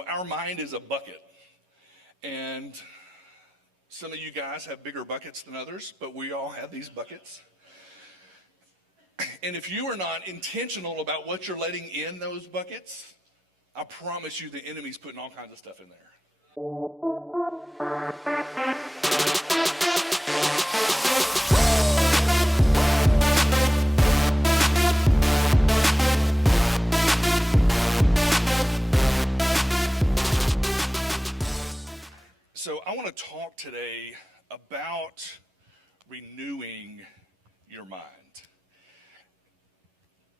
Our mind is a bucket. And some of you guys have bigger buckets than others, but we all have these buckets. And if you are not intentional about what you're letting in those buckets, I promise you the enemy's putting all kinds of stuff in there. So I want to talk today about renewing your mind.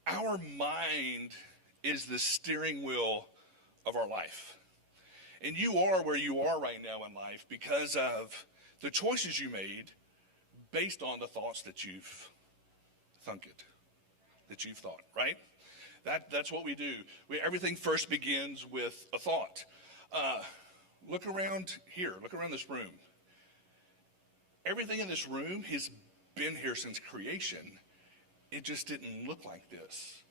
Our mind is the steering wheel of our life. And you are where you are right now in life because of the choices you made based on the thoughts that you've thought, right? That's what we do. Everything first begins with a thought. Look around here. Look around this room. Everything in this room has been here since creation. It just didn't look like this,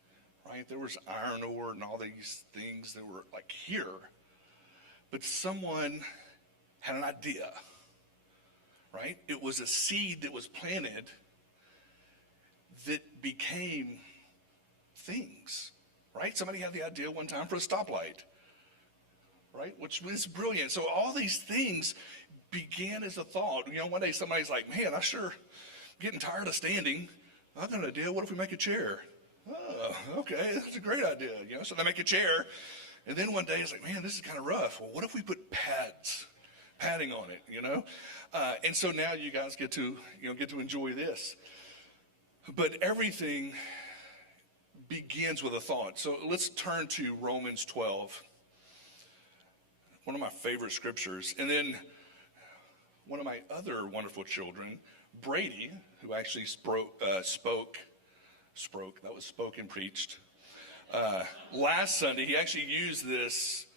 right? There was iron ore and all these things that were like here. But someone had an idea, right? It was a seed that was planted that became things, right? Somebody had the idea one time for a stoplight, right? Which was brilliant. So all these things began as a thought. One day somebody's like, man, I sure getting tired of standing. I've got an idea. What if we make a chair? Oh, okay, that's a great idea. So they make a chair. And then one day it's like, man, this is kind of rough. Well, what if we put padding on it, And so now you guys get to enjoy this. But everything begins with a thought. So let's turn to Romans 12. One of my favorite scriptures. And then one of my other wonderful children, Brady, who actually spoke and preached. Last Sunday, he actually used this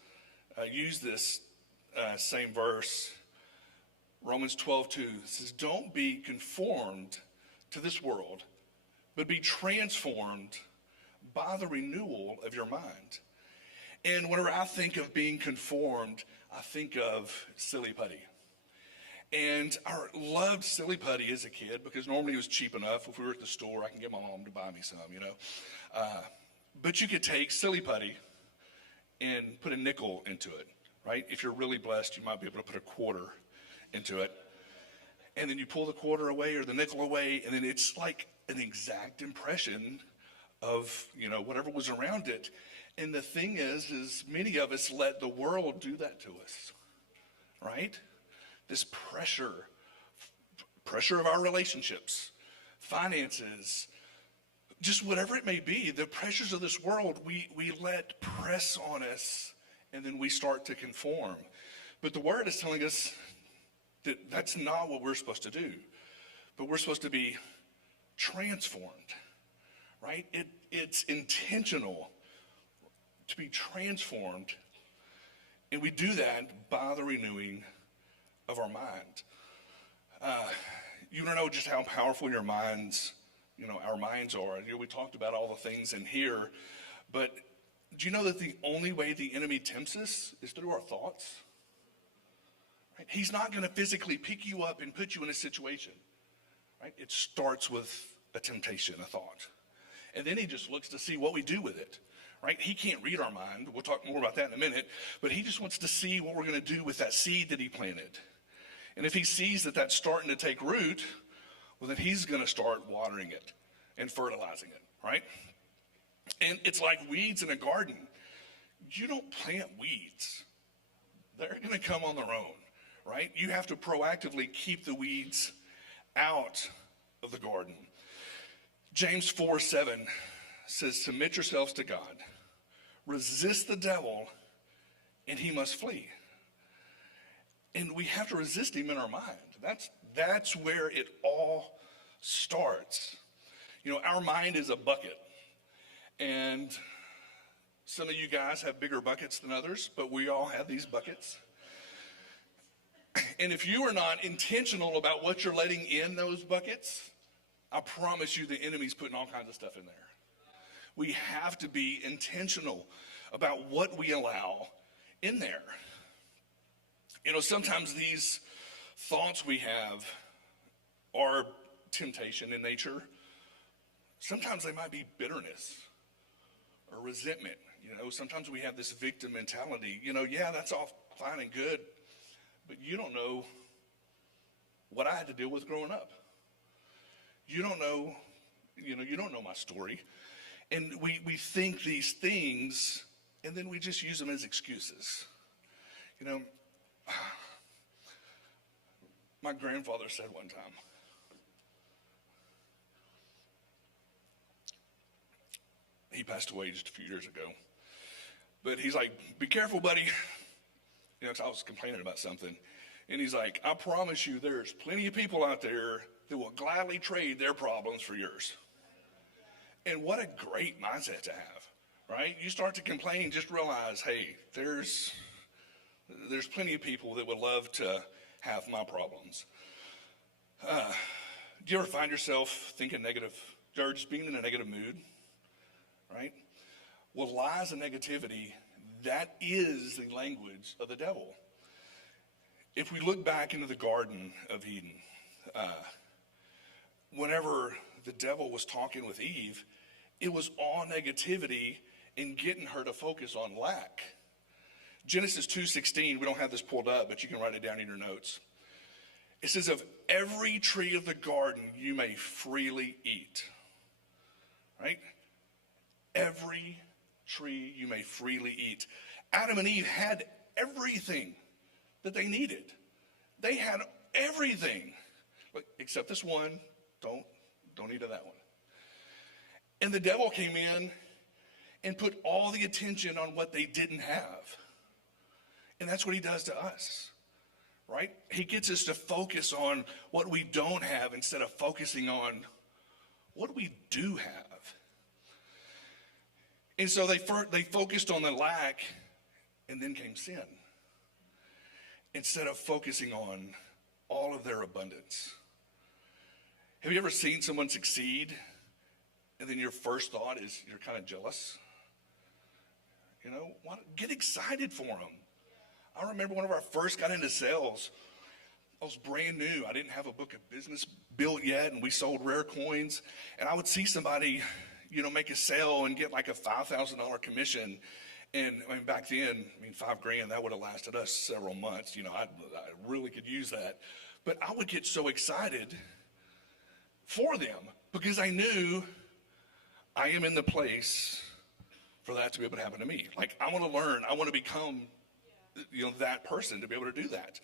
same verse, Romans 12:2. It says, "Don't be conformed to this world, but be transformed by the renewal of your mind." And whenever I think of being conformed, I think of silly putty. And I loved silly putty as a kid because normally it was cheap enough. If we were at the store, I can get my mom to buy me some, But you could take silly putty and put a nickel into it, right? If you're really blessed, you might be able to put a quarter into it. And then you pull the quarter away or the nickel away, and then it's like an exact impression of, whatever was around it. And the thing is many of us let the world do that to us, right? This pressure of our relationships, finances, just whatever it may be, the pressures of this world, we let press on us, and then we start to conform. But the word is telling us that that's not what we're supposed to do. But we're supposed to be transformed, right? It's intentional to be transformed, and we do that by the renewing of our mind. You don't know just how powerful our minds are. We talked about all the things in here, but do you know that the only way the enemy tempts us is through our thoughts? Right? He's not going to physically pick you up and put you in a situation, right? It starts with a temptation, a thought. And then he just looks to see what we do with it, right? He can't read our mind. We'll talk more about that in a minute, but he just wants to see what we're going to do with that seed that he planted. And if he sees that that's starting to take root, well, then he's going to start watering it and fertilizing it, right? And it's like weeds in a garden. You don't plant weeds. They're going to come on their own, right? You have to proactively keep the weeds out of the garden. James 4:7 says, "Submit yourselves to God. Resist the devil, and he must flee." And we have to resist him in our mind. That's where it all starts. Our mind is a bucket. And some of you guys have bigger buckets than others, but we all have these buckets. And if you are not intentional about what you're letting in those buckets, I promise you the enemy's putting all kinds of stuff in there. We have to be intentional about what we allow in there. Sometimes these thoughts we have are temptation in nature. Sometimes they might be bitterness or resentment. Sometimes we have this victim mentality. Yeah, that's all fine and good, but you don't know what I had to deal with growing up. You don't know my story. And we think these things, and then we just use them as excuses. My grandfather said one time, he passed away just a few years ago, but he's like, be careful, buddy. 'Cause I was complaining about something. And he's like, I promise you there's plenty of people out there that will gladly trade their problems for yours. And what a great mindset to have, right? You start to complain, just realize, hey, there's plenty of people that would love to have my problems. Do you ever find yourself thinking negative, or just being in a negative mood, right? Well, lies and negativity, that is the language of the devil. If we look back into the Garden of Eden, whenever the devil was talking with Eve, it was all negativity and getting her to focus on lack. Genesis 2:16, we don't have this pulled up, but you can write it down in your notes. It says, of every tree of the garden you may freely eat. Right? Every tree you may freely eat. Adam and Eve had everything that they needed. They had everything. Except this one. Don't eat of that one. And the devil came in and put all the attention on what they didn't have. And that's what he does to us, right? He gets us to focus on what we don't have instead of focusing on what we do have. And so they focused on the lack, and then came sin, instead of focusing on all of their abundance. Have you ever seen someone succeed, and then your first thought is you're kind of jealous? Get excited for them. I remember whenever I first got into sales, I was brand new. I didn't have a book of business built yet, and we sold rare coins. And I would see somebody, make a sale and get like a $5,000 commission. And back then, $5,000, that would have lasted us several months. I really could use that. But I would get so excited for them because I knew I am in the place for that to be able to happen to me. Like, I want to learn. I want to become, that person to be able to do that.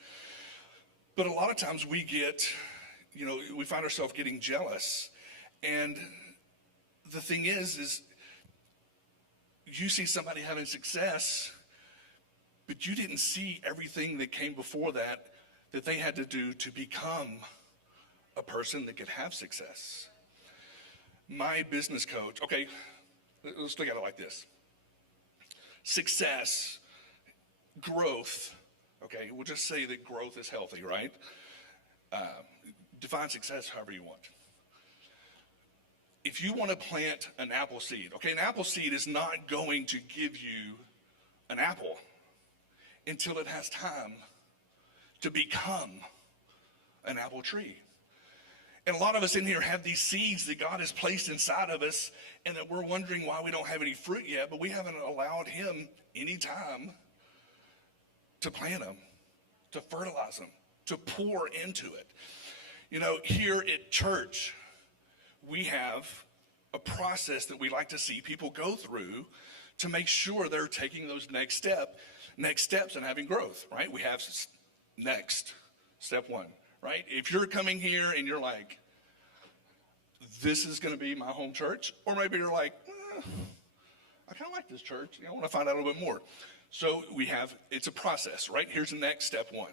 But a lot of times we find ourselves getting jealous. And the thing is you see somebody having success, but you didn't see everything that came before that they had to do to become a person that could have success. My business coach, okay, let's look at it like this. Success, growth, okay, we'll just say that growth is healthy, right? Define success however you want. If you want to plant an apple seed, okay, an apple seed is not going to give you an apple until it has time to become an apple tree. And a lot of us in here have these seeds that God has placed inside of us, and that we're wondering why we don't have any fruit yet, but we haven't allowed him any time to plant them, to fertilize them, to pour into it. Here at church, we have a process that we like to see people go through to make sure they're taking those next steps and having growth, right? We have next, step one, right? If you're coming here and you're like, this is going to be my home church, or maybe you're like, I kind of like this church. I want to find out a little bit more. So it's a process, right? Here's the next step one.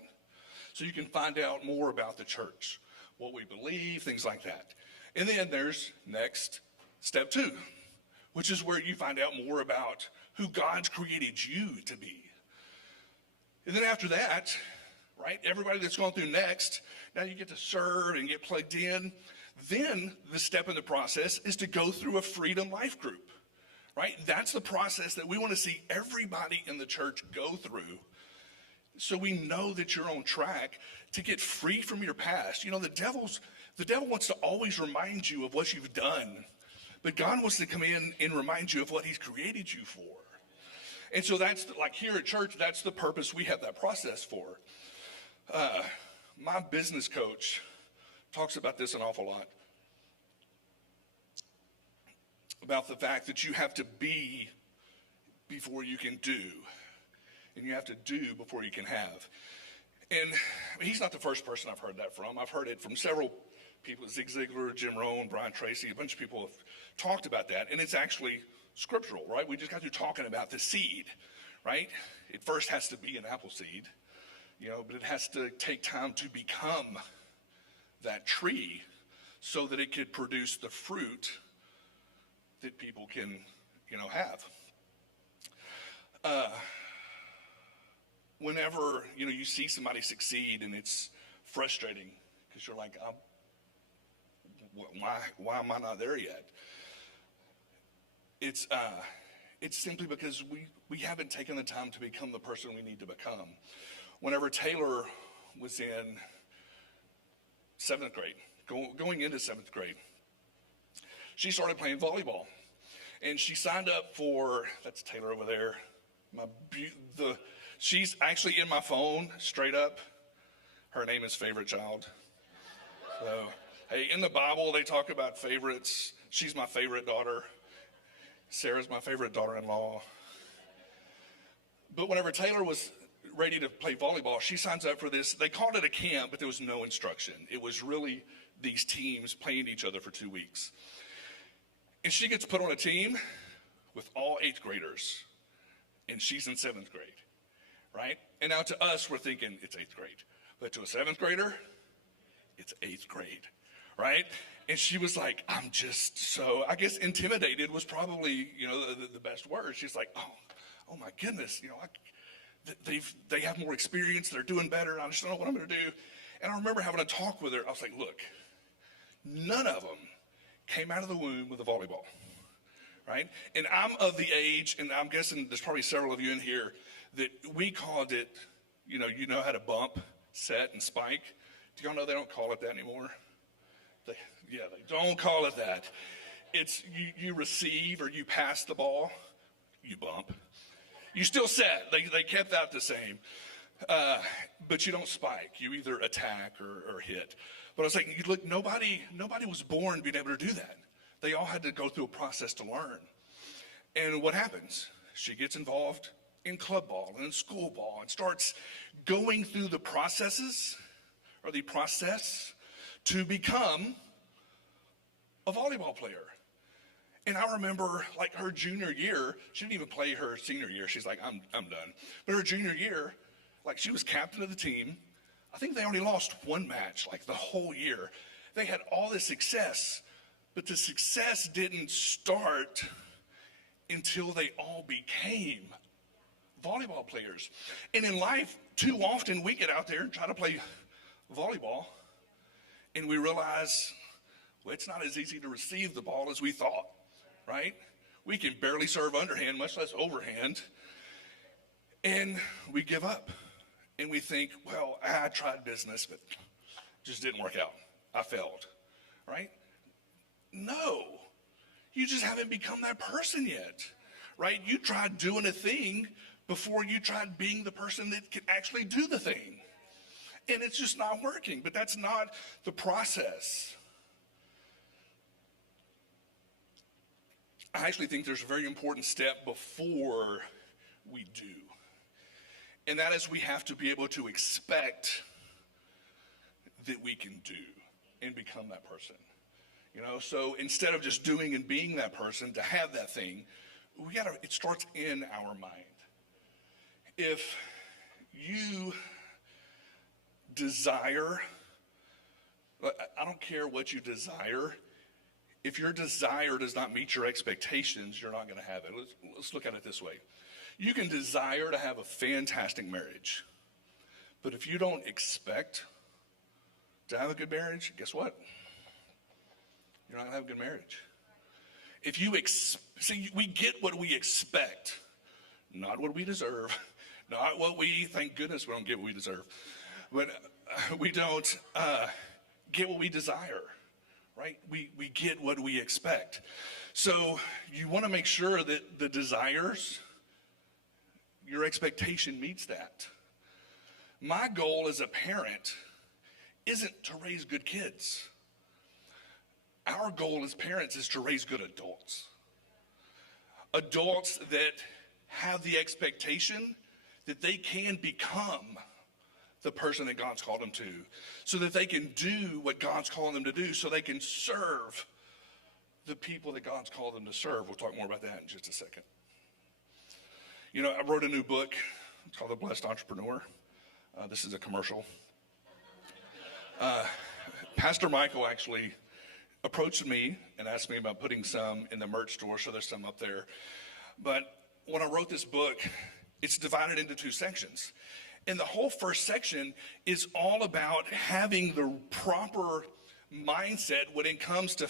So you can find out more about the church, what we believe, things like that. And then there's next step two, which is where you find out more about who God's created you to be. And then after that, right, everybody that's gone through next, now you get to serve and get plugged in. Then the step in the process is to go through a freedom life group, right? That's the process that we want to see everybody in the church go through, so we know that you're on track to get free from your past. You know, the devil wants to always remind you of what you've done, but God wants to come in and remind you of what he's created you for. And so that's like here at church, that's the purpose we have that process for. My business coach talks about this an awful lot, about the fact that you have to be before you can do, and you have to do before you can have. And he's not the first person I've heard that from. I've heard it from several people, Zig Ziglar, Jim Rohn, Brian Tracy, a bunch of people have talked about that, and it's actually scriptural, right? We just got through talking about the seed, right? It first has to be an apple seed, you know, but it has to take time to become that tree so that it could produce the fruit that people can, you know, have. Whenever, you know, you see somebody succeed and it's frustrating because you're like, why am I not there yet? It's simply because we haven't taken the time to become the person we need to become. Whenever Taylor was in 7th grade, going into 7th grade, she started playing volleyball. And she signed up for, that's Taylor over there, she's actually in my phone, straight up. Her name is Favorite Child. So, hey, in the Bible, they talk about favorites. She's my favorite daughter. Sarah's my favorite daughter-in-law. But whenever Taylor was ready to play volleyball, she signs up for this. They called it a camp, but there was no instruction. It was really these teams playing each other for 2 weeks. And she gets put on a team with all 8th graders, and she's in 7th grade, right? And now to us, we're thinking it's 8th grade. But to a 7th grader, it's 8th grade, right? And she was like, I'm just so, I guess intimidated was probably, you know, the best word. She's like, oh my goodness, you know, they have more experience, they're doing better, I just don't know what I'm gonna do. And I remember having a talk with her. I was like, look, none of them came out of the womb with a volleyball, right? And I'm of the age, and I'm guessing there's probably several of you in here, that we called it, you know how to bump, set, and spike. Do y'all know they don't call it that anymore? They don't call it that. It's you receive or you pass the ball, you bump. You still set. They kept that the same. But you don't spike. You either attack or hit. But I was like, look, nobody was born being able to do that. They all had to go through a process to learn. And what happens? She gets involved in club ball and in school ball and starts going through the processes or the process to become a volleyball player. And I remember like her junior year, she didn't even play her senior year. She's like, I'm done. But her junior year, like she was captain of the team. I think they only lost one match like the whole year. They had all this success, but the success didn't start until they all became volleyball players. And in life, too often we get out there and try to play volleyball and we realize, well, it's not as easy to receive the ball as we thought, right? We can barely serve underhand, much less overhand. And we give up. And we think, well, I tried business, but it just didn't work out. I failed, right? No, you just haven't become that person yet, right? You tried doing a thing before you tried being the person that can actually do the thing. And it's just not working, but that's not the process. I actually think there's a very important step before we do. And that is we have to be able to expect that we can do and become that person. You know, so instead of just doing and being that person, to have that thing, it starts in our mind. If you desire, I don't care what you desire, if your desire does not meet your expectations, you're not going to have it. Let's look at it this way. You can desire to have a fantastic marriage, but if you don't expect to have a good marriage, guess what? You're not going to have a good marriage. if you see, we get what we expect, not what we deserve, not what we, thank goodness we don't get what we deserve, but we don't get what we desire, right? We get what we expect. So you want to make sure that the desires, your expectation meets that. My goal as a parent isn't to raise good kids. Our goal as parents is to raise good adults. Adults that have the expectation that they can become the person that God's called them to, so that they can do what God's calling them to do, so they can serve the people that God's called them to serve. We'll talk more about that in just a second. You know, I wrote a new book. It's called The Blessed Entrepreneur. This is a commercial. Pastor Michael actually approached me and asked me about putting some in the merch store, so there's some up there. But when I wrote this book, it's divided into two sections. And the whole first section is all about having the proper mindset when it comes to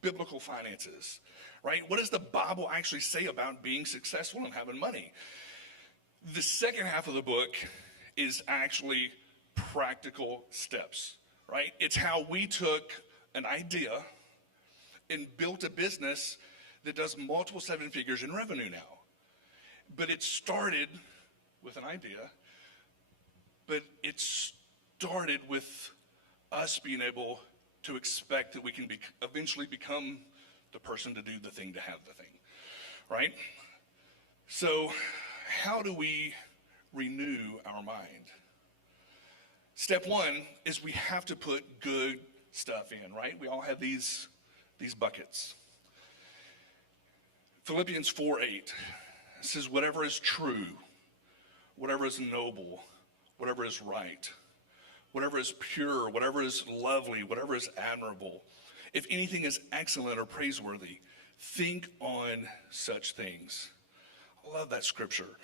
biblical finances, right? What does the Bible actually say about being successful and having money? The second half of the book is actually practical steps, right? It's how we took an idea and built a business that does multiple seven figures in revenue now. But it started with an idea, but it started with us being able to expect that we can eventually become the person to do the thing, to have the thing, right? So how do we renew our mind? Step one is we have to put good stuff in, right? We all have these buckets. Philippians 4:8 says, whatever is true, whatever is noble, whatever is right, whatever is pure, whatever is lovely, whatever is admirable, if anything is excellent or praiseworthy, think on such things. I love that scripture.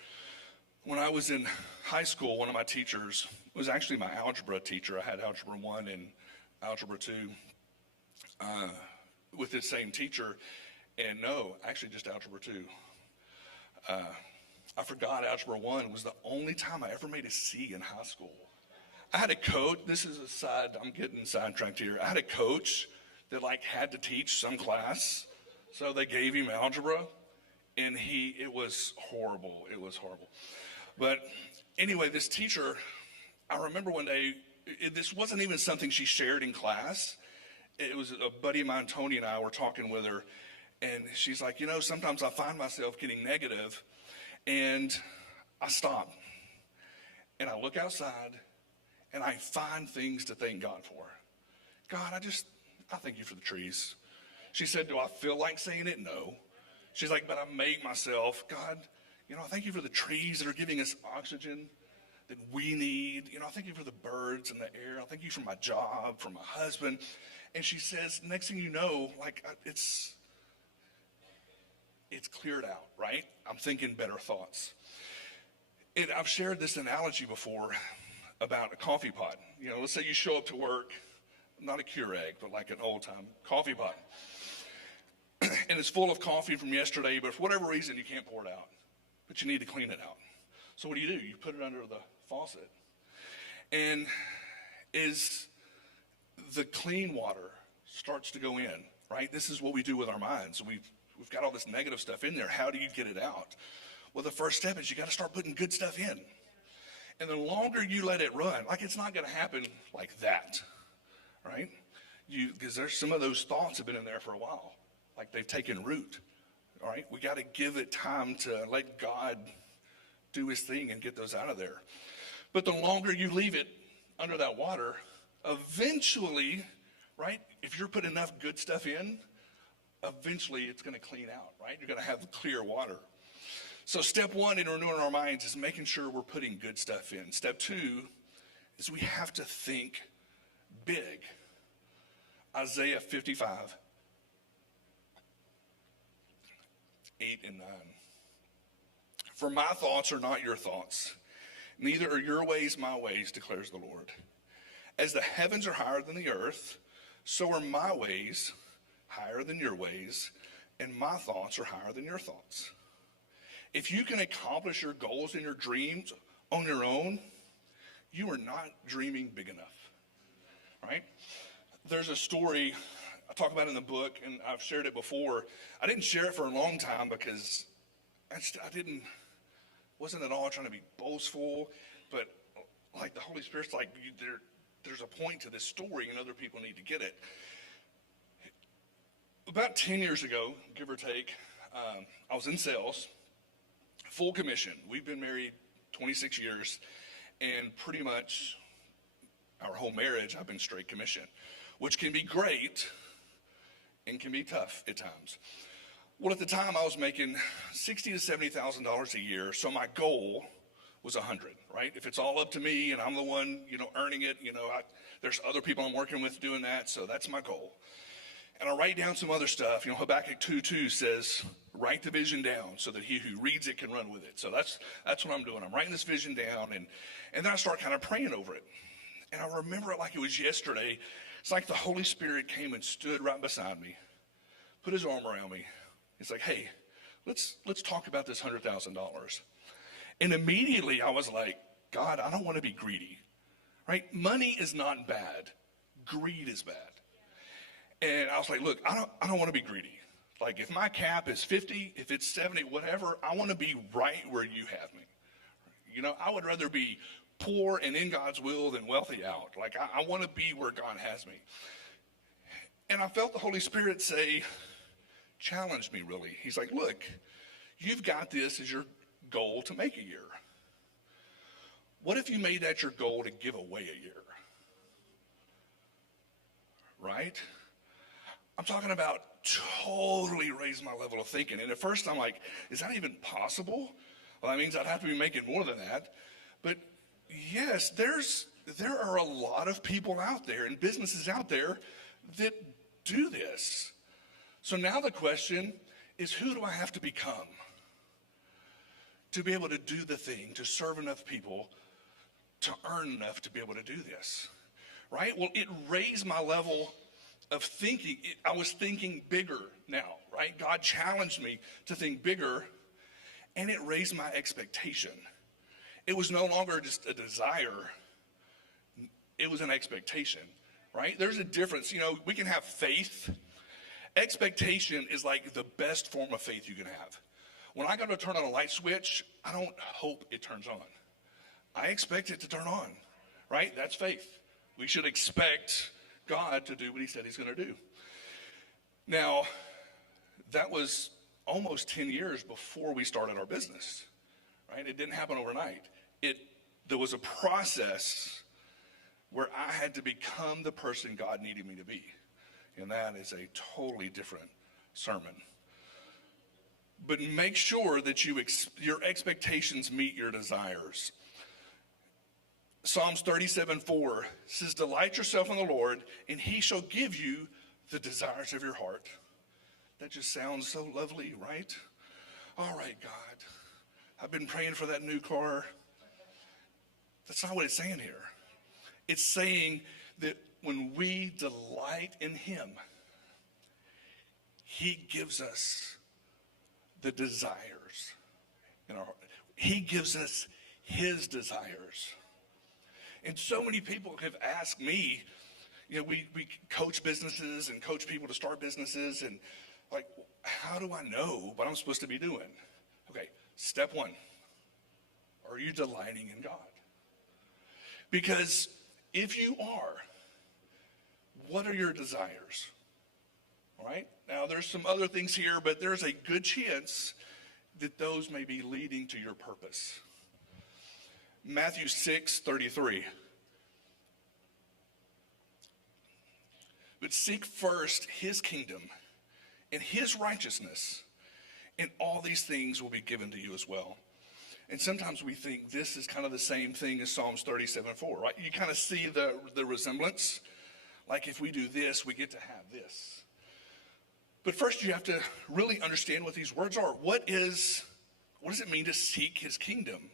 When I was in high school, one of my teachers was actually my algebra teacher. I had Algebra 1 and Algebra 2 with this same teacher. And no, actually just Algebra 2. I forgot Algebra 1 was the only time I ever made a C in high school. I had a coach, this is a side, I'm getting sidetracked here. I had a coach that had to teach some class. So they gave him algebra and it was horrible. It was horrible. But anyway, this teacher, I remember one day, this wasn't even something she shared in class. It was a buddy of mine, Tony, and I were talking with her. And she's like, you know, sometimes I find myself getting negative, and I stop. And I look outside, and I find things to thank God for. God, I thank you for the trees. She said, do I feel like saying it? No. She's like, but I make myself, God, you know, I thank you for the trees that are giving us oxygen that we need. You know, I thank you for the birds and the air. I thank you for my job, for my husband. And she says, next thing you know, it's cleared out, right? I'm thinking better thoughts. And I've shared this analogy before about a coffee pot. You know, let's say you show up to work, not a Keurig, but like an old time coffee pot. And it's full of coffee from yesterday, but for whatever reason, you can't pour it out. But you need to clean it out. So what do? You put it under the faucet. And as the clean water starts to go in, right? This is what we do with our minds. We've got all this negative stuff in there. How do you get it out? Well, the first step is you got to start putting good stuff in. And the longer you let it run, it's not going to happen like that, right? Because there's some of those thoughts have been in there for a while, like they've taken root, all right? We got to give it time to let God do his thing and get those out of there. But the longer you leave it under that water, eventually, right, if you're putting enough good stuff in, eventually it's going to clean out, right? You're going to have clear water. So step one in renewing our minds is making sure we're putting good stuff in. Step two is we have to think big. Isaiah 55, 8 and 9. For my thoughts are not your thoughts, neither are your ways my ways, declares the Lord. As the heavens are higher than the earth, so are my ways higher than your ways, and my thoughts are higher than your thoughts. If you can accomplish your goals and your dreams on your own, you are not dreaming big enough, right? There's a story I talk about in the book, and I've shared it before. I didn't share it for a long time because wasn't at all trying to be boastful, but like the Holy Spirit's like, there's a point to this story and other people need to get it. About 10 years ago, give or take, I was in sales, full commission. We've been married 26 years, and pretty much our whole marriage, I've been straight commission, which can be great and can be tough at times. Well, at the time, I was making $60,000 to $70,000 a year, so my goal was 100, right? If it's all up to me and I'm the one, earning it, there's other people I'm working with doing that, so that's my goal. And I write down some other stuff. Habakkuk 2:2 says, write the vision down so that he who reads it can run with it. So that's what I'm doing. I'm writing this vision down, and then I start kind of praying over it. And I remember it like it was yesterday. It's like the Holy Spirit came and stood right beside me, put his arm around me. It's like, hey, let's talk about this $100,000. And immediately I was like, God, I don't want to be greedy, right? Money is not bad. Greed is bad. And I was like, look, I don't want to be greedy. Like, if my cap is 50, if it's 70, whatever, I want to be right where you have me. I would rather be poor and in God's will than wealthy out. Like, I want to be where God has me. And I felt the Holy Spirit say, challenge me, really. He's like, look, you've got this as your goal to make a year. What if you made that your goal to give away a year? Right? I'm talking about totally raise my level of thinking. And at first I'm like, is that even possible? Well, that means I'd have to be making more than that. But yes, there are a lot of people out there and businesses out there that do this. So now the question is, who do I have to become to be able to do the thing, to serve enough people, to earn enough to be able to do this, right? Well, it raised my level of thinking. I was thinking bigger now, right? God challenged me to think bigger, and it raised my expectation. It was no longer just a desire. It was an expectation, right? There's a difference. We can have faith. Expectation is like the best form of faith you can have. When I go to turn on a light switch, I don't hope it turns on. I expect it to turn on, right? That's faith. We should expect God to do what he said he's going to do. Now, that was almost 10 years before we started our business, right? It didn't happen overnight. There was a process where I had to become the person God needed me to be. And that is a totally different sermon. But make sure that your expectations meet your desires. Psalms 37:4 says, delight yourself in the Lord, and he shall give you the desires of your heart. That just sounds so lovely, right? All right, God, I've been praying for that new car. That's not what it's saying here. It's saying that when we delight in him, he gives us the desires in our heart. He gives us his desires. And so many people have asked me, we coach businesses and coach people to start businesses, and like, how do I know what I'm supposed to be doing? Okay, step one, are you delighting in God? Because if you are, what are your desires? All right, now there's some other things here, but there's a good chance that those may be leading to your purpose. Matthew 6:33. But seek first his kingdom and his righteousness, and all these things will be given to you as well. And sometimes we think this is kind of the same thing as Psalms 37:4, right? You kind of see the resemblance. Like, if we do this, we get to have this. But first you have to really understand what these words are. What does it mean to seek his kingdom?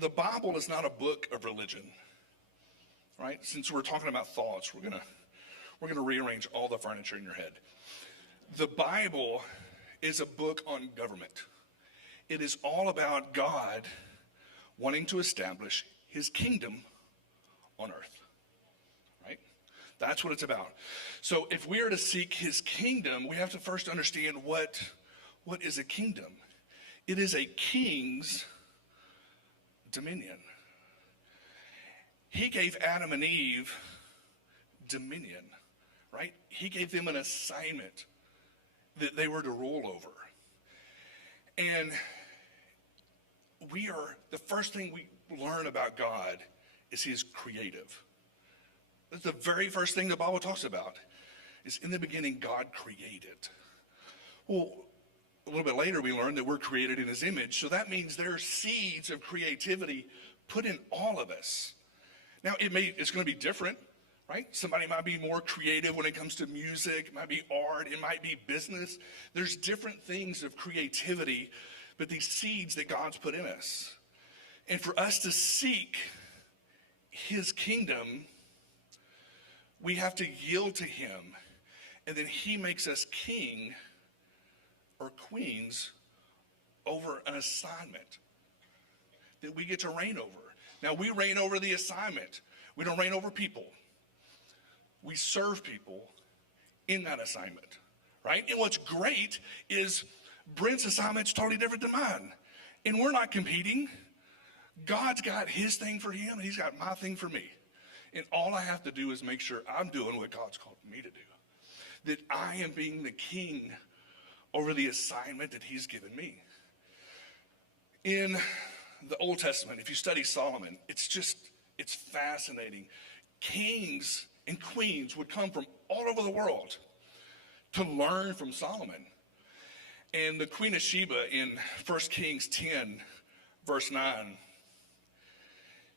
The Bible is not a book of religion, right? Since we're talking about thoughts, we're gonna rearrange all the furniture in your head. The Bible is a book on government. It is all about God wanting to establish his kingdom on earth, right? That's what it's about. So if we are to seek his kingdom, we have to first understand what is a kingdom. It is a king's dominion. He gave Adam and Eve dominion, right? He gave them an assignment that they were to rule over. And the first thing we learn about God is he's creative. That's the very first thing the Bible talks about, is in the beginning God created. Well, a little bit later we learn that we're created in his image, so that means there are seeds of creativity put in all of us. Now, it's going to be different, right? Somebody might be more creative when it comes to music, it might be art, it might be business. There's different things of creativity, but these seeds that God's put in us. And for us to seek his kingdom, we have to yield to him, and then he makes us king or queens over an assignment that we get to reign over. Now, we reign over the assignment. We don't reign over people. We serve people in that assignment, right? And what's great is Brent's assignment's totally different than mine. And we're not competing. God's got his thing for him, and he's got my thing for me. And all I have to do is make sure I'm doing what God's called me to do. That I am being the king over the assignment that he's given me. In the Old Testament, if you study Solomon, it's fascinating. Kings and queens would come from all over the world to learn from Solomon. And the Queen of Sheba in 1 Kings 10, verse 9,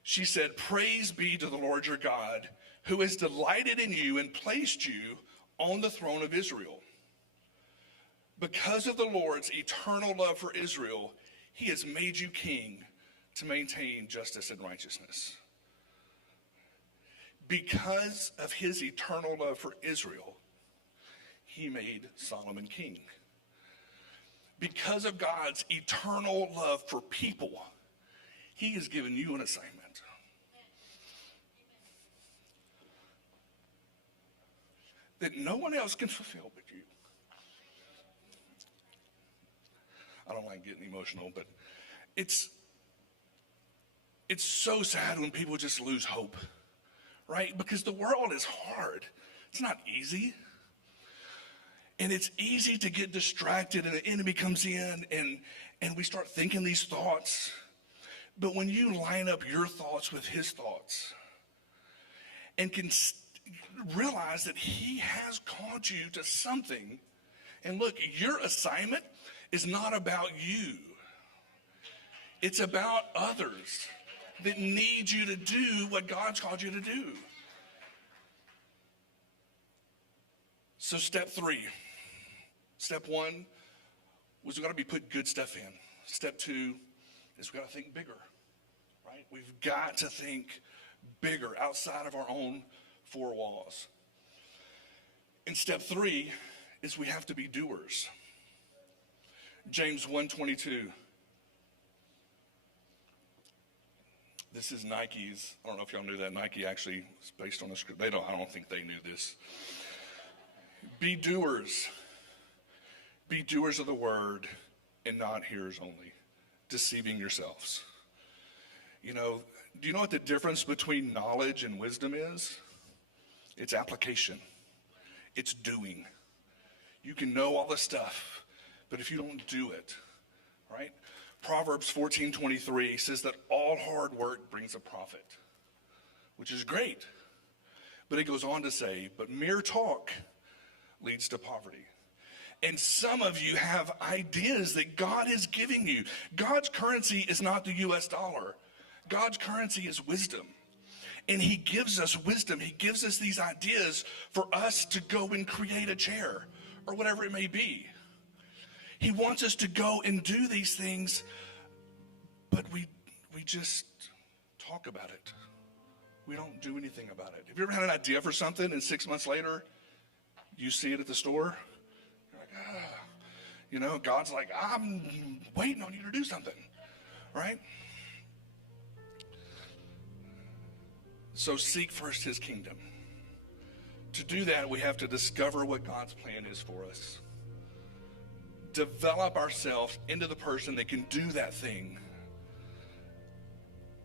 she said, "Praise be to the Lord your God, who has delighted in you and placed you on the throne of Israel. Because of the Lord's eternal love for Israel, he has made you king to maintain justice and righteousness." Because of his eternal love for Israel, he made Solomon king. Because of God's eternal love for people, he has given you an assignment. That no one else can fulfill but you. I don't like getting emotional, but it's so sad when people just lose hope, right? Because the world is hard. It's not easy. And it's easy to get distracted, and the enemy comes in and we start thinking these thoughts. But when you line up your thoughts with his thoughts and can realize that he has called you to something, and look, your assignment is not about you. It's about others that need you to do what God's called you to do. So step 3. Step 1 was we've got to be put good stuff in. Step 2 is we've got to think bigger, right? We've got to think bigger outside of our own 4 walls. And step 3 is we have to be doers. James 1:22. This is Nike's. I don't know if y'all knew that. Nike actually is based on a script. I don't think they knew this. Be doers. Be doers of the word and not hearers only, deceiving yourselves. You know, do you know what the difference between knowledge and wisdom is? It's application. It's doing. You can know all the stuff, but if you don't do it, right? Proverbs 14:23 says that all hard work brings a profit, which is great. But it goes on to say, but mere talk leads to poverty. And some of you have ideas that God is giving you. God's currency is not the US dollar. God's currency is wisdom. And he gives us wisdom. He gives us these ideas for us to go and create a chair or whatever it may be. He wants us to go and do these things, but we just talk about it. We don't do anything about it. Have you ever had an idea for something and 6 months later, you see it at the store? You're like, God's like, I'm waiting on you to do something, right? So seek first his kingdom. To do that, we have to discover what God's plan is for us. Develop ourselves into the person that can do that thing.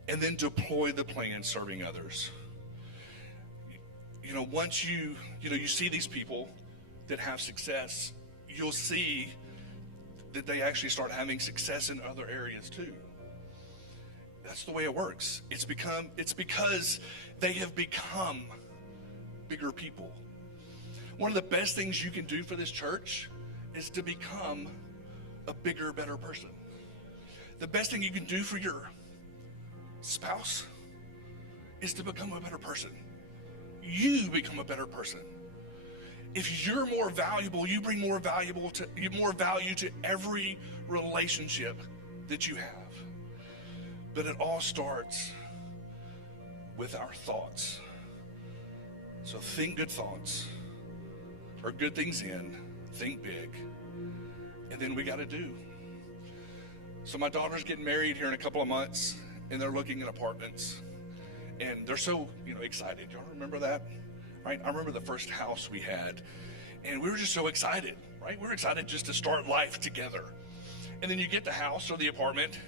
And then deploy the plan serving others. Once you see these people that have success, you'll see that they actually start having success in other areas too. That's the way it works. It's because they have become bigger people. One of the best things you can do for this church is to become a bigger, better person. The best thing you can do for your spouse is to become a better person. You become a better person. If you're more valuable, you bring more value to every relationship that you have. But it all starts with our thoughts. So think good thoughts, or good things in, think big, and then we got to do. So my daughter's getting married here in a couple of months, and they're looking at apartments, and they're so excited. Y'all remember that? Right? I remember the first house we had, and we were just so excited, right? We were excited just to start life together. And then you get the house or the apartment,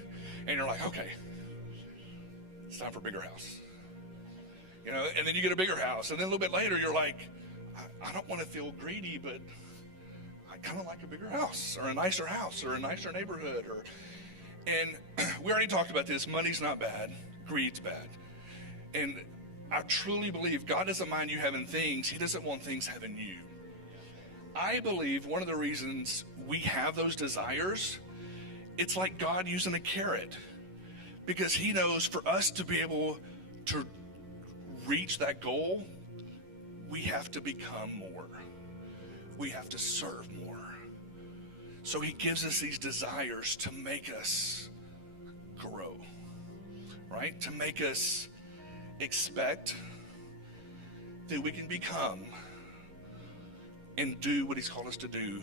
and you're like, okay, it's time for a bigger house. And then you get a bigger house, and then a little bit later, you're like, I don't want to feel greedy, but I kind of like a bigger house, or a nicer house, or a nicer neighborhood. And we already talked about this. Money's not bad. Greed's bad. And I truly believe God doesn't mind you having things. He doesn't want things having you. I believe one of the reasons we have those desires, it's like God using a carrot, because he knows for us to be able to reach that goal, we have to become more. We have to serve more. So he gives us these desires to make us grow, right? To make us expect that we can become and do what he's called us to do,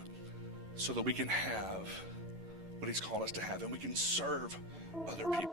so that we can have what he's called us to have, and we can serve other people.